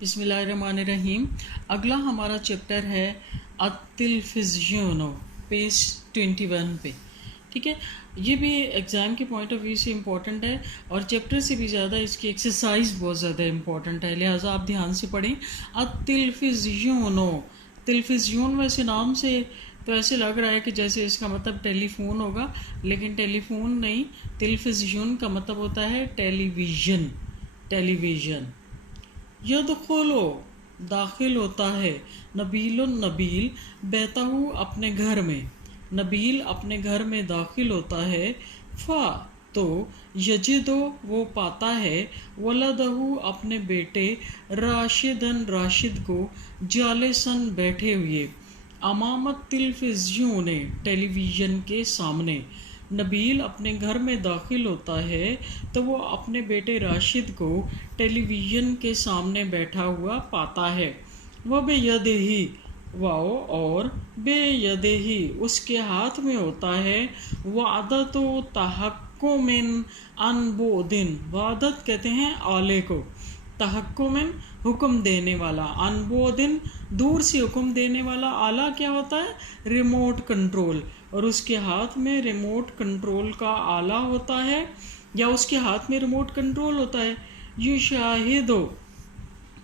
बिस्मिल्लाहिर्रहमानिर्रहीम। अगला हमारा चैप्टर है अतिलफिज़्यूनो, पेज 21 पे। ठीक है, ये भी एग्ज़ाम के पॉइंट ऑफ व्यू से इम्पॉर्टेंट है और चैप्टर से भी ज़्यादा इसकी एक्सरसाइज बहुत ज़्यादा इम्पॉर्टेंट है, लिहाजा आप ध्यान से पढ़ें। अतिलफिज़्यूनो, तिलफिज़्यून वैसे नाम से तो ऐसे लग रहा है कि जैसे इसका मतलब टेलीफोन होगा, लेकिन टेलीफोन नहीं, तिलफिज़्यून का मतलब होता है टेलीविज़न। टेलीविज़न। यदखुलो, दाखिल होता है, नबीलुन नबील, बैताहू अपने घर में, नबील अपने घर में दाखिल होता है, फ़ा तो यजिदो वो पाता है, वलदहू अपने बेटे, राशिदन राशिद को, जालिसन बैठे हुए, अमामत तिलफिज़्यून टेलीविज़न के सामने। नबील अपने घर में दाखिल होता है तो वो अपने बेटे राशिद को टेलीविज़न के सामने बैठा हुआ पाता है। वह बेयदेही, वाओ और बेयदेही उसके हाथ में होता है, वादत तहक्कुमिन अनबोदिन, वादत कहते हैं आले को, तहक्कुमिन हुक्म देने वाला, अनबोदिन दूर से हुक्म देने वाला, आला क्या होता है, रिमोट कंट्रोल, और उसके हाथ में रिमोट कंट्रोल का आला होता है या उसके हाथ में रिमोट कंट्रोल होता है। युशाहिदो,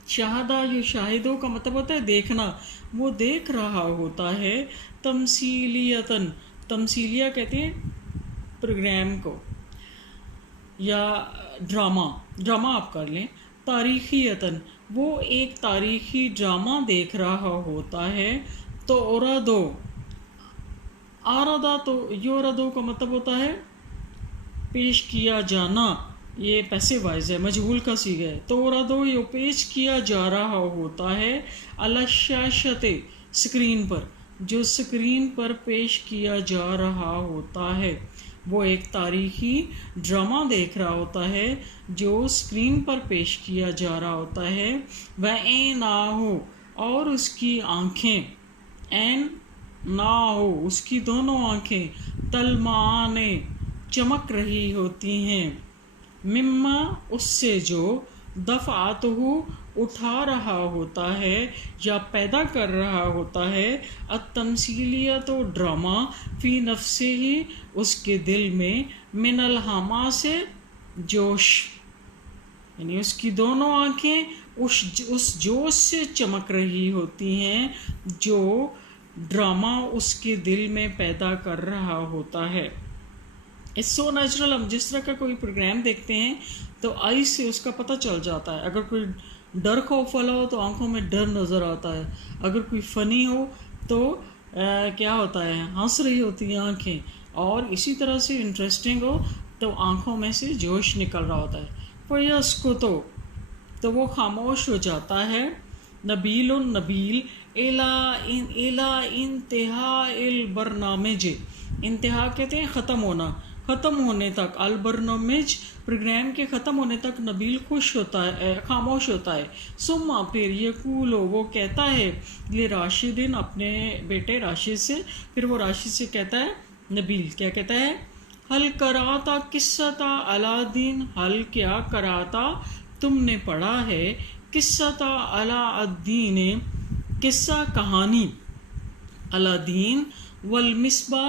शाहदा युशाहिदो का मतलब होता है देखना, वो देख रहा होता है, तमसीलियतन, तमसीलिया कहते हैं प्रोग्राम को या ड्रामा, ड्रामा आप कर लें। तारीखियतन, वो एक तारीखी ड्रामा देख रहा होता है। तो औरदो, आरदा तो योरदो का मतलब होता है पेश किया जाना, ये पैसिव वॉइस है, मजहूल का सीगा है। तो औरदो यो पेश किया जा रहा होता है, अलशाशते स्क्रीन पर, जो स्क्रीन पर पेश किया जा रहा होता है, वो एक तारीखी ड्रामा देख रहा होता है जो स्क्रीन पर पेश किया जा रहा होता है। वह ए ना हो, और उसकी आँखें, एन ना हो उसकी दोनों आँखें, तलमाने चमक रही होती हैं, मिम्मा उससे जो, दफ़ातहु उठा रहा होता है या पैदा कर रहा होता है, अतमसीलिया तो ड्रामा, फी नफ्से ही उसके दिल में, मिनल हमा से जोश, यानी उसकी दोनों आँखें उस जोश से चमक रही होती हैं जो ड्रामा उसके दिल में पैदा कर रहा होता है। इट्स सो नेचुरल, हम जिस तरह का कोई प्रोग्राम देखते हैं तो आई से उसका पता चल जाता है। अगर कोई डर खौफ वाला हो तो आंखों में डर नज़र आता है, अगर कोई फ़नी हो तो क्या होता है, हंस रही होती हैं आँखें, और इसी तरह से इंटरेस्टिंग हो तो आँखों में से जोश निकल रहा होता है। फयस्को तो वो खामोश हो जाता है। नबीलुन नबील, इला इंतहा इल बरनामेज, इंतहा कहते हैं ख़त्म होना, ख़त्म होने तक, अल बरनामेज प्रोग्राम के ख़त्म होने तक नबील खुश होता है, खामोश होता है। सुम्मा फिर ये कूलो वो कहता है, ये राशिदिन अपने बेटे राशिद से, फिर वो राशिद से कहता है, नबील क्या कहता है, हल कराता किस्सा अलादीन, हल क्या कराता तुमने पढ़ा है, किस्सा अलादीन किस्सा कहानी, अलादीन, वल मिसबा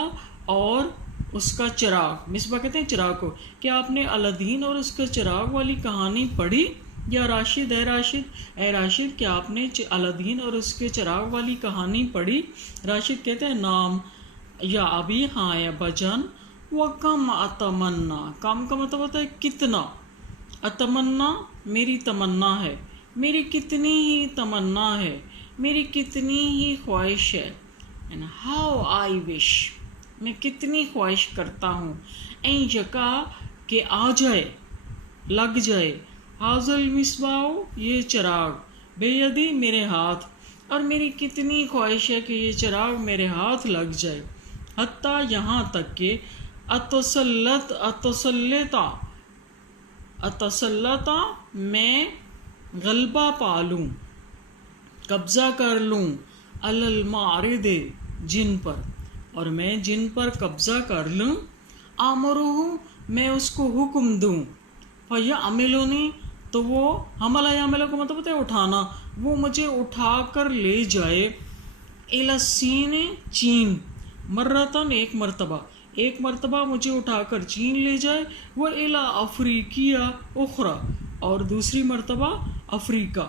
और उसका चिराग, मिसबा कहते हैं चिराग को, क्या आपने अलादीन और उसका चिराग वाली कहानी पढ़ी, या राशिद है राशिद, ए राशिद क्या आपने अलादीन और उसके चिराग वाली कहानी पढ़ी। राशिद कहते हैं नाम या अभी, हाँ या बजान। व कम अतमन्ना, कम का मतलब होता है कितना, अतमन्ना मेरी तमन्ना है, मेरी कितनी ही तमन्ना है, मेरी कितनी ही ख्वाहिश है, एंड हाउ आई विश, मैं कितनी ख्वाहिश करता हूँ, एन यका के आ जाए, लग जाए, हाजल मिसबाओ ये चिराग, बेयदी मेरे हाथ, और मेरी कितनी ख्वाहिश है कि ये चिराग मेरे हाथ लग जाए। हत्ता यहाँ तक कि अतसल्लता मैं गलबा पालूँ, कब्ज़ा कर लूँ, अलल मारिदे जिन पर, और मैं जिन पर कब्ज़ा कर लूँ, आमरुहु मैं उसको हुक्म दूँ, फया अमिलुनी تو وہ حملہ یعملہ کو مطلب ہوتا ہے اٹھانا، وہ مجھے اٹھا کر لے جائے، الی الصین چین، مرتن ایک مرتبہ، ایک مرتبہ مجھے اٹھا کر چین لے جائے، وہ الی افریقیہ اخرى، اور دوسری مرتبہ افریقہ۔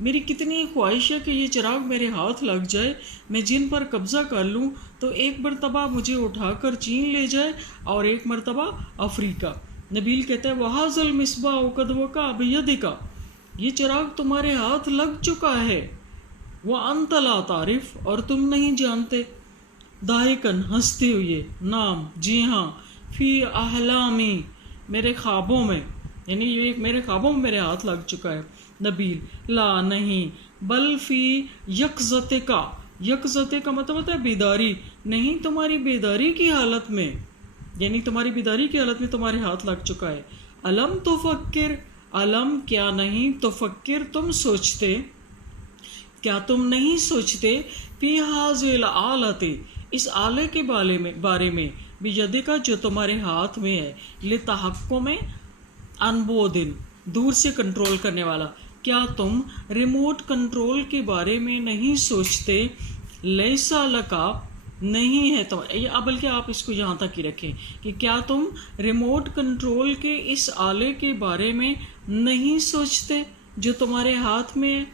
میری کتنی خواہش ہے کہ یہ چراغ میرے ہاتھ لگ جائے، میں جن پر قبضہ کر لوں، تو ایک مرتبہ مجھے اٹھا کر چین لے جائے اور ایک مرتبہ افریقہ۔ نبیل کہتا ہے وَهَذَا الْمِصْبَاحُ قَدْ وَقَعَ بِيَدِكَ، یہ چراغ تمہارے ہاتھ لگ چکا ہے، وَأَنْتَ لَا تَعْرِفُ، اور تم نہیں جانتے، ضاحکاً ہنستے ہوئے، نام جی ہاں، فی احلامی میرے خوابوں میں، یعنی یہ میرے خوابوں میں میرے ہاتھ لگ چکا ہے۔ نبیل لا نہیں، بل فی یقظتک، یقظتک کا مطلب ہوتا ہے بیداری، نہیں تمہاری بیداری کی حالت میں، یعنی تمہاری بیداری کی حالت میں تمہارے ہاتھ لگ چکا ہے۔ علم تفکر، علم کیا نہیں، تفکر تم سوچتے، کیا تم نہیں سوچتے، فی ھذہ الآلۃ اس آلے کے بارے میں، بیدک جو تمہارے ہاتھ میں ہے، لتحکم عن بعد دور سے کنٹرول کرنے والا، کیا تم ریموٹ کنٹرول کے بارے میں نہیں سوچتے، لیسا لکا نہیں ہے بلکہ آپ اس کو یہاں تک ہی رکھیں کہ کیا تم ریموٹ کنٹرول کے اس آلے کے بارے میں نہیں سوچتے جو تمہارے ہاتھ میں ہے۔